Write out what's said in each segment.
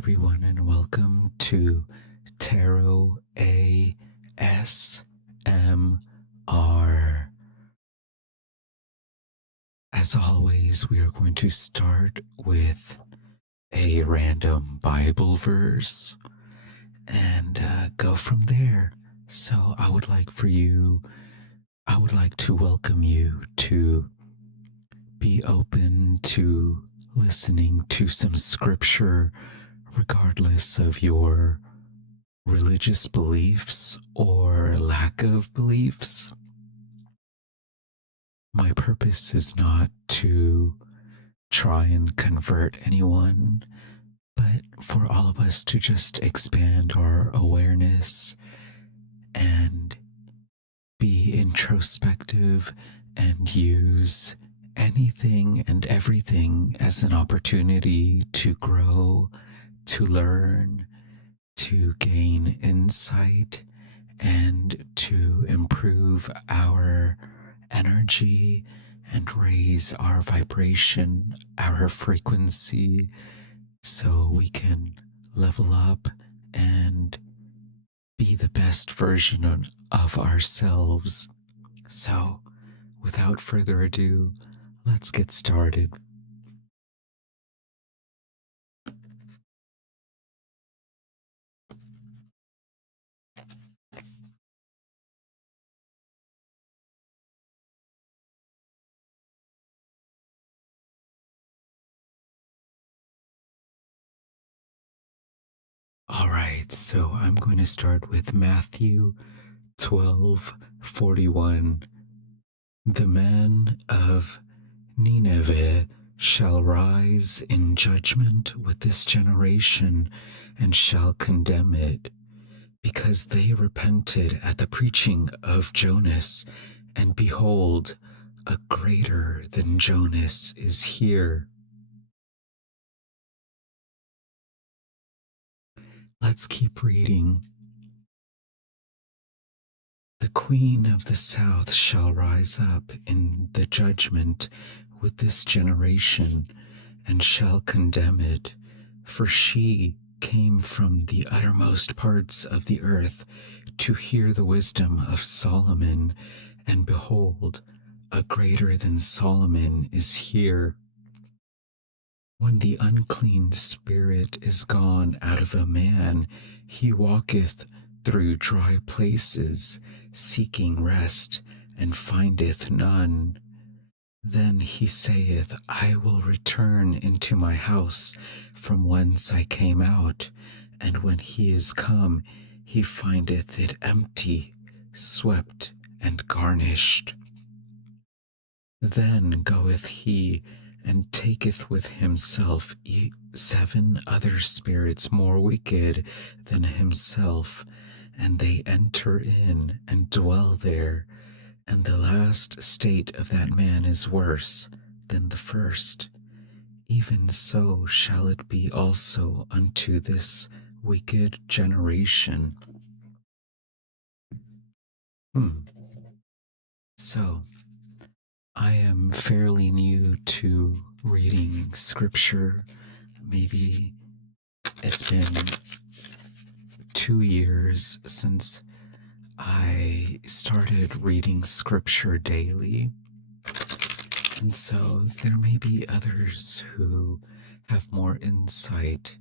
everyone, and welcome to Tarot ASMR. As always, we are going to start with a random Bible verse and go from there. So I would like to welcome you to be open to listening to some scripture, regardless of your religious beliefs or lack of beliefs. My purpose is not to try and convert anyone, but for all of us to just expand our awareness and be introspective and use anything and everything as an opportunity to grow, to learn, to gain insight, and to improve our energy and raise our vibration, our frequency, so we can level up and be the best version of ourselves. So, without further ado, let's get started. All right, so I'm going to start with Matthew 12:41. The man of Nineveh shall rise in judgment with this generation and shall condemn it, because they repented at the preaching of Jonas, and behold, a greater than Jonas is here. Let's keep reading. The queen of the south shall rise up in the judgment with this generation, and shall condemn it, for she came from the uttermost parts of the earth to hear the wisdom of Solomon, and behold, a greater than Solomon is here. When the unclean spirit is gone out of a man, he walketh through dry places, seeking rest, and findeth none. Then he saith, I will return into my house from whence I came out. And when he is come, he findeth it empty, swept, and garnished. Then goeth he and taketh with himself 7 other spirits more wicked than himself, and they enter in and dwell there. And the last state of that man is worse than the first. Even so shall it be also unto this wicked generation. So, I am fairly new to reading scripture. Maybe it's been 2 years since I started reading scripture daily. And so there may be others who have more insight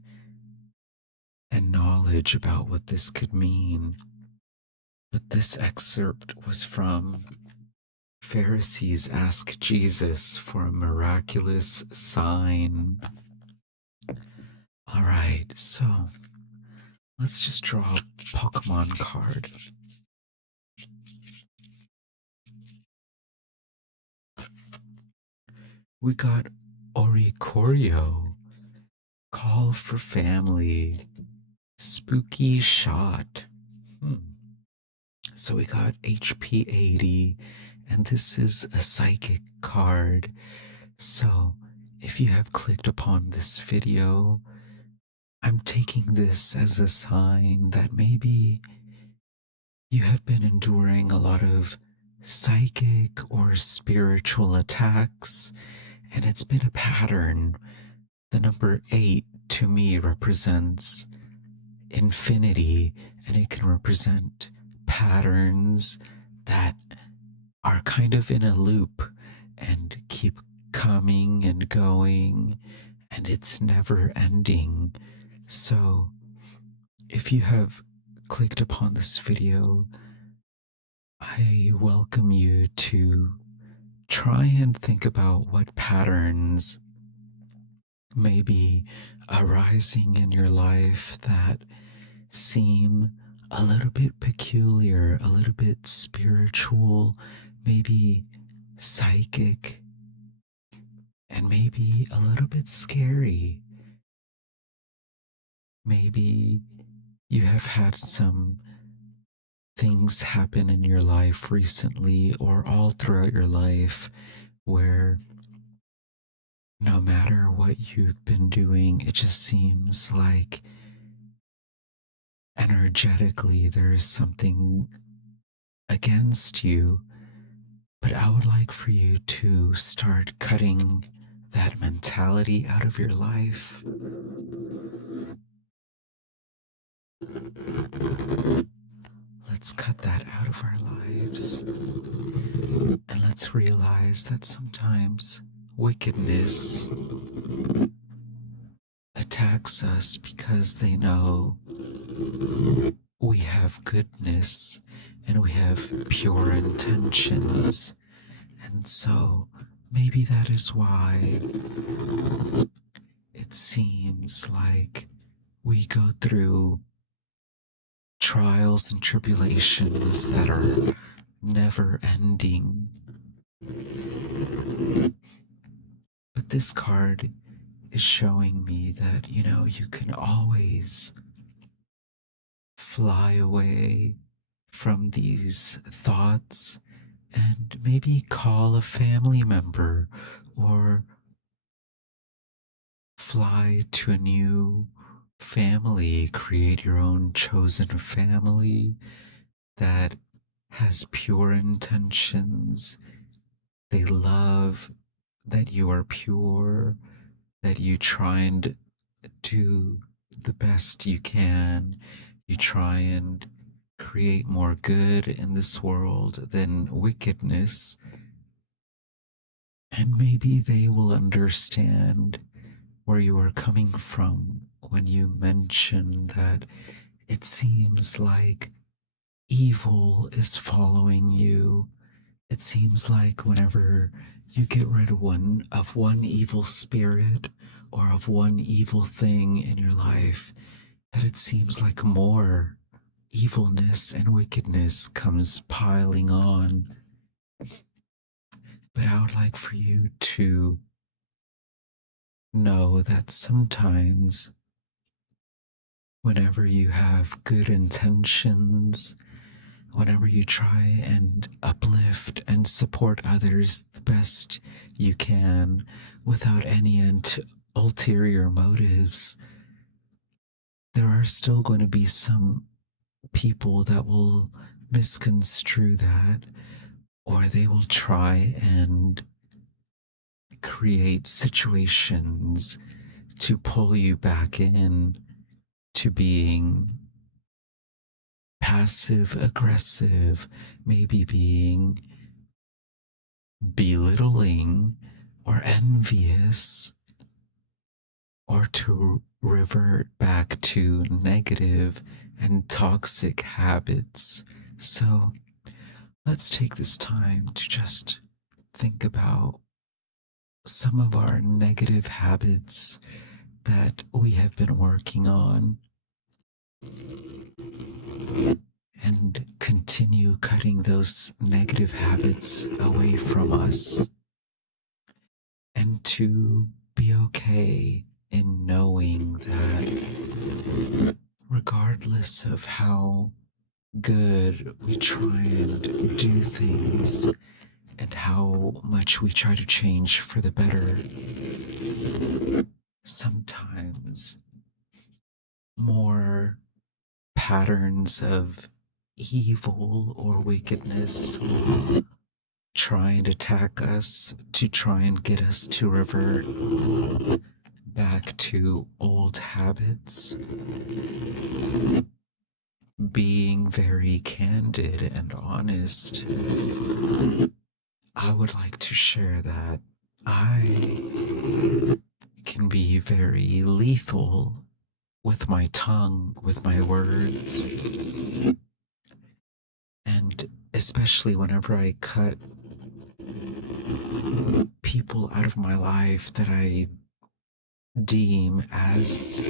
and knowledge about what this could mean. But this excerpt was from Pharisees Ask Jesus for a Miraculous Sign. All right, so let's just draw a Pokemon card. We got Oricorio, Call for Family, Spooky Shot. So we got HP 80, and this is a psychic card. So if you have clicked upon this video, I'm taking this as a sign that maybe you have been enduring a lot of psychic or spiritual attacks, and it's been a pattern The number 8 to me represents infinity, and it can represent patterns that are kind of in a loop and keep coming and going, and it's never ending. So, if you have clicked upon this video, I welcome you to try and think about what patterns may be arising in your life that seem a little bit peculiar, a little bit spiritual, maybe psychic, and maybe a little bit scary. Maybe you have had some things happen in your life recently or all throughout your life where no matter what you've been doing, it just seems like energetically there is something against you. But I would like for you to start cutting that mentality out of your life. Let's cut that out of our lives. And let's realize that sometimes wickedness attacks us because they know we have goodness and we have pure intentions. And so maybe that is why it seems like we go through trials and tribulations that are never ending. But this card is showing me that, you can always fly away from these thoughts and maybe call a family member or fly to a new family, create your own chosen family that has pure intentions. They love that you are pure, that you try and do the best you can. You try and create more good in this world than wickedness. And maybe they will understand where you are coming from when you mention that it seems like evil is following you. It seems like whenever you get rid of one evil spirit or of one evil thing in your life, that it seems like more evilness and wickedness comes piling on. But I would like for you to know that sometimes whenever you have good intentions, whenever you try and uplift and support others the best you can without any ulterior motives, there are still going to be some people that will misconstrue that, or they will try and create situations to pull you back in to being passive aggressive, maybe being belittling or envious, or to revert back to negative and toxic habits. So let's take this time to just think about some of our negative habits that we have been working on and continue cutting those negative habits away from us, and to be okay in knowing that regardless of how good we try and do things and how much we try to change for the better, sometimes more patterns of evil or wickedness try and attack us to try and get us to revert back to old habits, being very candid and honest, I would like to share that I can be very lethal with my tongue, with my words, and especially whenever I cut people out of my life that I deem as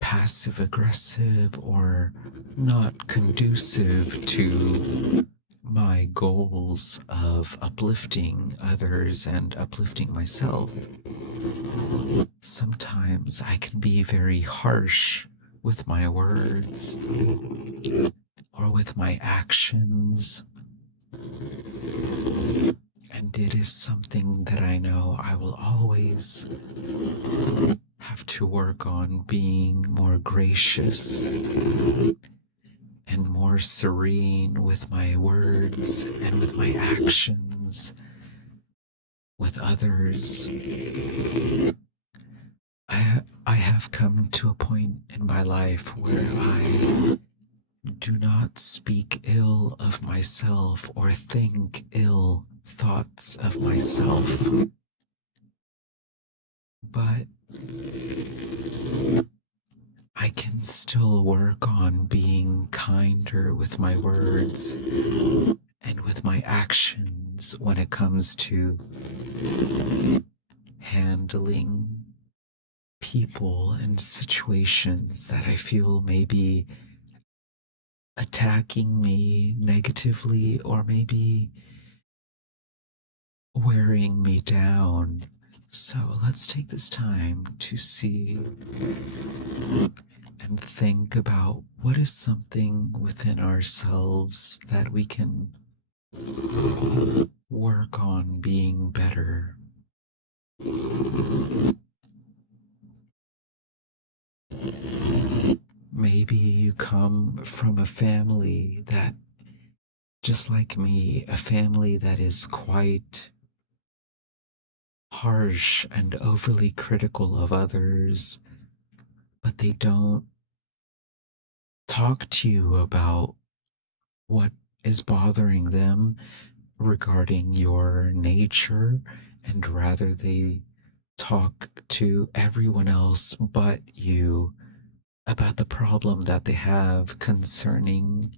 passive aggressive or not conducive to my goals of uplifting others and uplifting myself. Sometimes I can be very harsh with my words or with my actions, and it is something that I know I will always have to work on, being more gracious and more serene with my words and with my actions with others. I have come to a point in my life where I do not speak ill of myself or think ill thoughts of myself, but I can still work on being kinder with my words and with my actions when it comes to handling people and situations that I feel may be attacking me negatively or maybe wearing me down. So let's take this time to see and think about what is something within ourselves that we can work on being better. Maybe you come from a family that, just like me, a family that is quite harsh and overly critical of others, but they don't talk to you about what is bothering them regarding your nature, and rather they talk to everyone else but you about the problem that they have concerning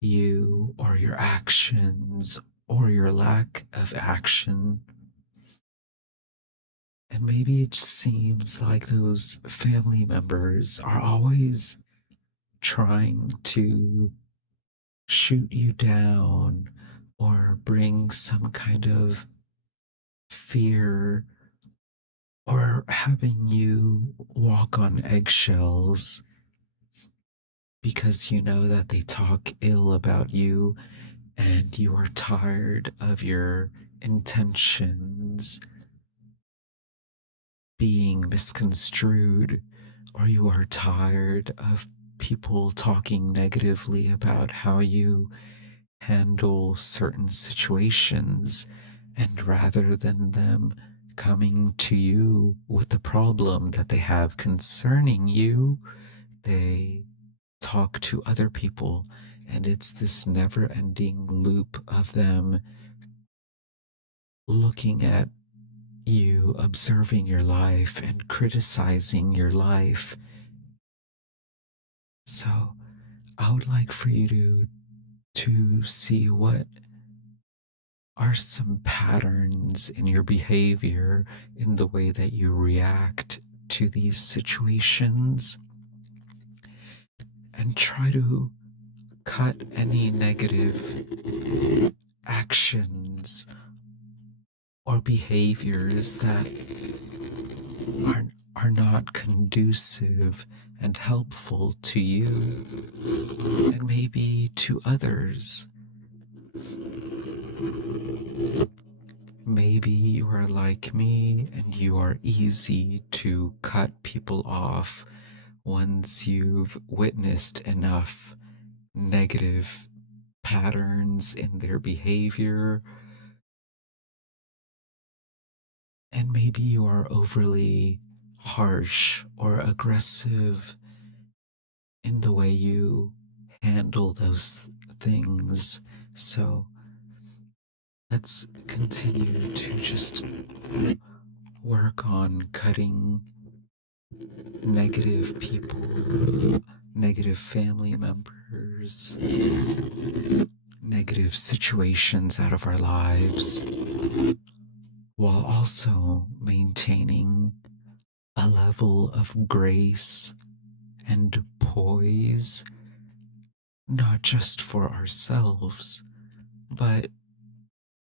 you or your actions or your lack of action. And maybe it just seems like those family members are always trying to shoot you down or bring some kind of fear or having you walk on eggshells because you know that they talk ill about you and you are tired of your intentions being misconstrued, or you are tired of people talking negatively about how you handle certain situations, and rather than them coming to you with the problem that they have concerning you, they talk to other people, and it's this never ending loop of them looking at you, observing your life, and criticizing your life. So I would like for you to see what are some patterns in your behavior, in the way that you react to these situations, and try to cut any negative actions or behaviors that are, are not conducive and helpful to you and maybe to others. Maybe you are like me and you are easy to cut people off once you've witnessed enough negative patterns in their behavior And maybe you are overly harsh or aggressive in the way you handle those things. So let's continue to just work on cutting negative people, negative family members, negative situations out of our lives, while also maintaining a level of grace and poise, not just for ourselves, but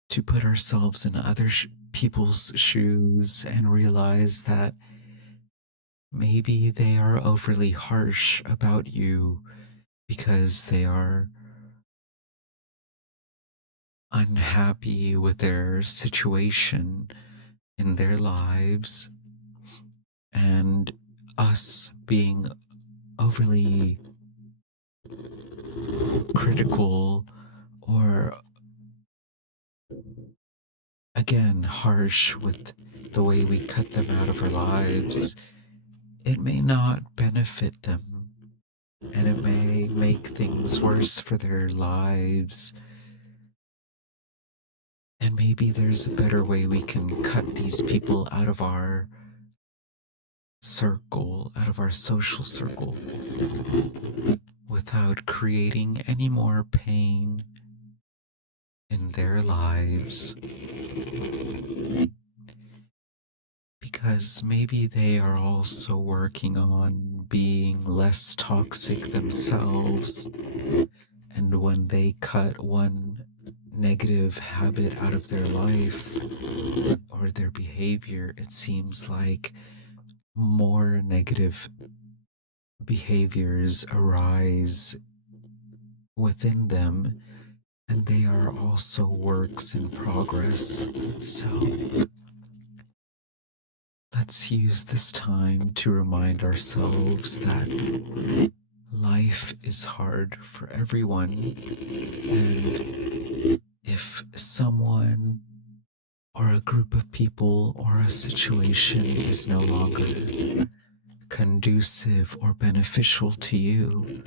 to put ourselves in other people's shoes and realize that maybe they are overly harsh about you because they are unhappy with their situation in their lives, and us being overly critical or again harsh with the way we cut them out of our lives, it may not benefit them and it may make things worse for their lives. And maybe there's a better way we can cut these people out of our circle, out of our social circle, without creating any more pain in their lives. Because maybe they are also working on being less toxic themselves. And when they cut one negative habit out of their life or their behavior, it seems like more negative behaviors arise within them, and they are also works in progress. So let's use this time to remind ourselves that life is hard for everyone, and if someone or a group of people or a situation is no longer conducive or beneficial to you,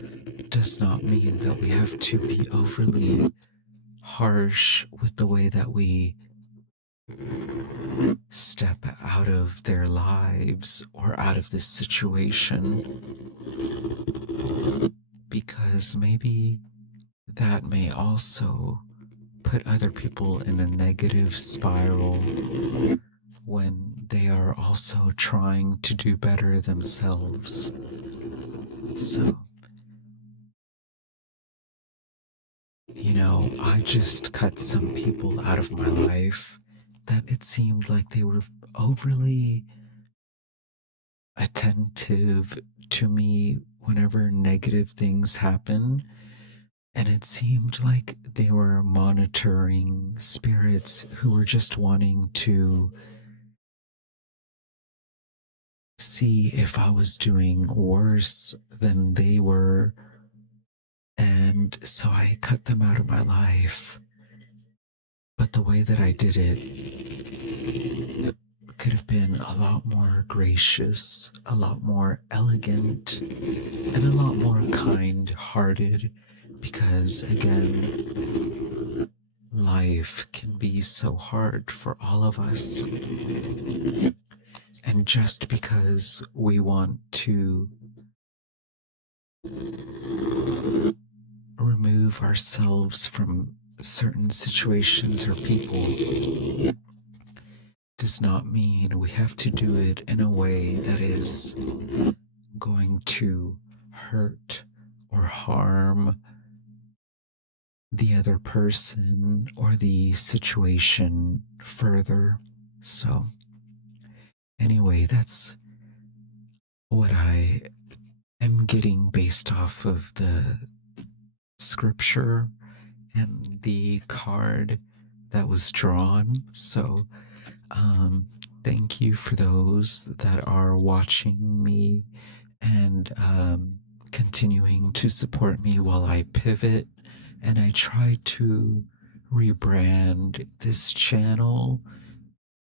does not mean that we have to be overly harsh with the way that we step out of their lives or out of this situation, because maybe that may also put other people in a negative spiral when they are also trying to do better themselves. So, I just cut some people out of my life that it seemed like they were overly attentive to me whenever negative things happen. And it seemed like they were monitoring spirits who were just wanting to see if I was doing worse than they were. And so I cut them out of my life. But the way that I did it could have been a lot more gracious, a lot more elegant, and a lot more kind hearted. Because again, life can be so hard for all of us. And just because we want to remove ourselves from certain situations or people does not mean we have to do it in a way that is going to hurt or harm the other person or the situation further. So, anyway, that's what I am getting based off of the scripture and the card that was drawn. So, thank you for those that are watching me and continuing to support me while I pivot and I try to rebrand this channel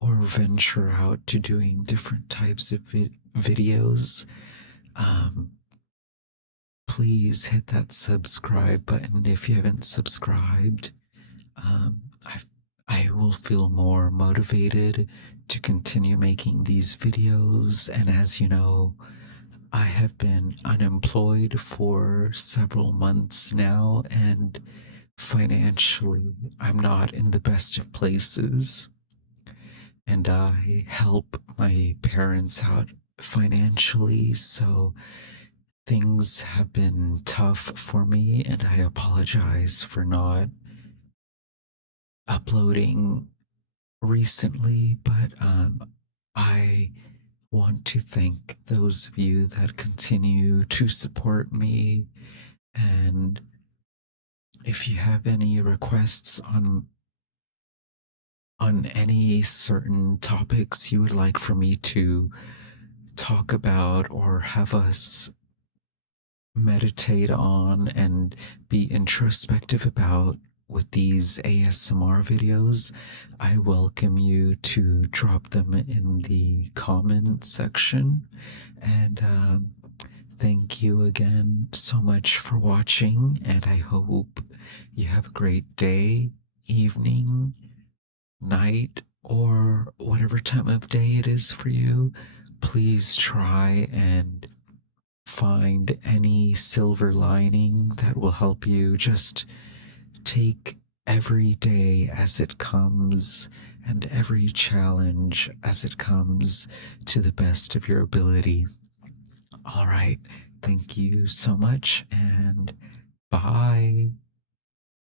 or venture out to doing different types of videos, um, please hit that subscribe button if you haven't subscribed. um, I've, I will feel more motivated to continue making these videos. And as you know, I have been unemployed for several months now, and financially, I'm not in the best of places. And I help my parents out financially, so things have been tough for me, and I apologize for not uploading recently, but I want to thank those of you that continue to support me. And if you have any requests on any certain topics you would like for me to talk about or have us meditate on and be introspective about with these ASMR videos, I welcome you to drop them in the comment section. And thank you again so much for watching, and I hope you have a great day, evening, night, or whatever time of day it is for you. Please try and find any silver lining that will help you. Just take every day as it comes and every challenge as it comes to the best of your ability. All right. Thank you so much, and bye.